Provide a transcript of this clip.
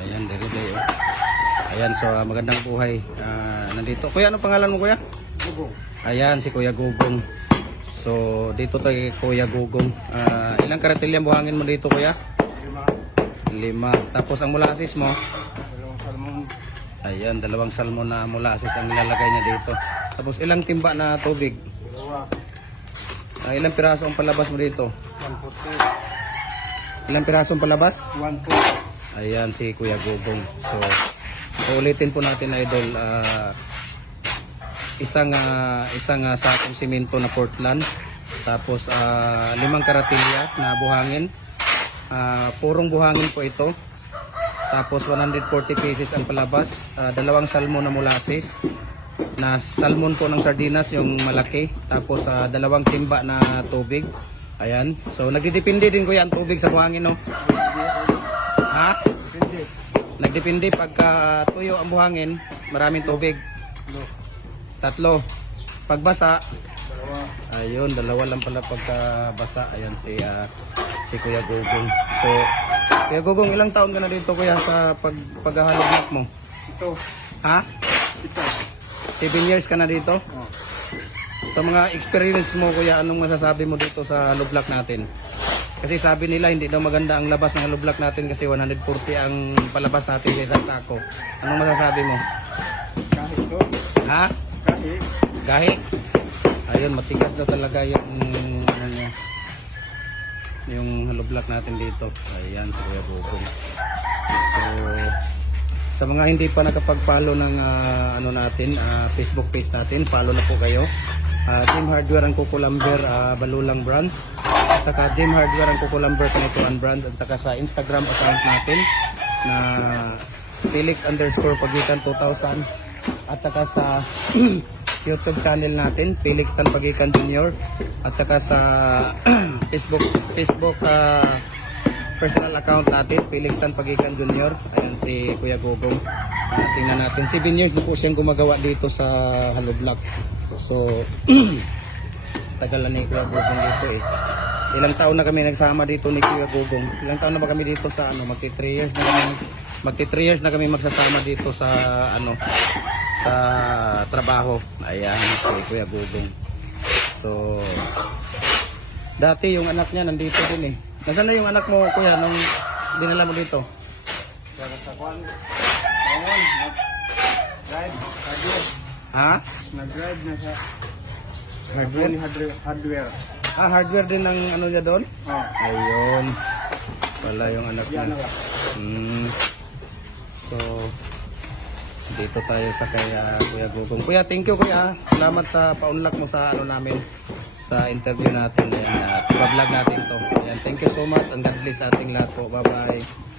Ayan, day oh. Ayan, so magandang buhay. Nandito. Kuya, ano pangalan mo, kuya? Gugong. Ayan, si Kuya Gugong. So, dito tayo kay Kuya Gugong. Ilang karatilya buhangin mo dito, kuya? 5. 5. Tapos ang molasses mo? 2 salmon. Ayan, 2 salmon na molasses ang nilalagay niya dito. Tapos ilang timba na tubig? 2. Ilang piraso ang palabas mo dito? 140. Ilang piraso ang palabas? 140. Ayan, si Kuya Gugong. So, ulitin po natin, idol. Isang sakong simento na Portland. Tapos 5 karatilya na buhangin. Purong buhangin po ito. Tapos 140 pieces ang palabas. 2 salmon na molasses. Na salmon po ng sardinas, yung malaki. Tapos 2 timba na tubig. Ayan. So nagdidepende din ko yan tubig sa buhangin, no? Ha? Depende. Nagdepende pagka tuyo ang buhangin, maraming tubig. 3. Pagbasa, 2. ayun, 2 lang pala pagkabasa. Ayan si Kuya Gugong. So, Kuya Gugong, ilang taon ka na dito, kuya, sa paghahalog mo? Ito. Ha? Ito. 7 years ka na dito? Oh. Sa mga experience mo, kuya, anong masasabi mo dito sa hollow block natin? Kasi sabi nila hindi daw maganda ang labas ng hollow block natin kasi 140 ang palabas natin sa isang sako. Anong masasabi mo? Kahit ito. Ha? Kahit. Gahi? Ayun, matigas daw talaga yung ano niya, yung hollow block natin dito. Ayan, si Kuya Gugong. So, sa mga hindi pa nakapag-follow ng ano natin, Facebook page natin, follow na po kayo. Gym Hardware ang Kukulamber, Balulang Brands. At saka Gym Hardware ang Kukulamber, Kanituan Brands. At saka sa Instagram account natin na Felix_Pagitan 2000. At saka sa YouTube channel natin, Felix Tan Pagitan Jr. At saka sa Facebook personal account natin, Felix Tan Pagitan Jr. Ayan si Kuya Gugong. Tingnan natin, 7 years na po siyang gumagawa dito sa hollow block. So, tagal na ni Kuya Gugong dito eh. Ilang taon na kami nagsama dito ni Kuya Gugong. Ilang taon na ba kami dito sa ano, magti 3 years na kami. Magti 3 years na kami magsasama dito sa ano, sa trabaho. Ayan si Kuya Gugong. So, dati yung anak niya nandito din eh. Nasaan na yung anak mo, kuya, nung dinala mo dito? Para sa kwan. Ayun. Nag-drive. Hardware. Ha? Nag-drive na sa Hardware? hardware. Hardware din ng ano niya doon? Oh. Ayun. Wala yung anak niya. Yan ba? So, dito tayo sa kay Kuya Gugong. Kuya, thank you, kuya. Salamat sa paunlak mo sa ano namin, sa interview natin. Ayan, vlog natin to. Ayan, thank you so much and God bless sa ating lahat po. Bye-bye.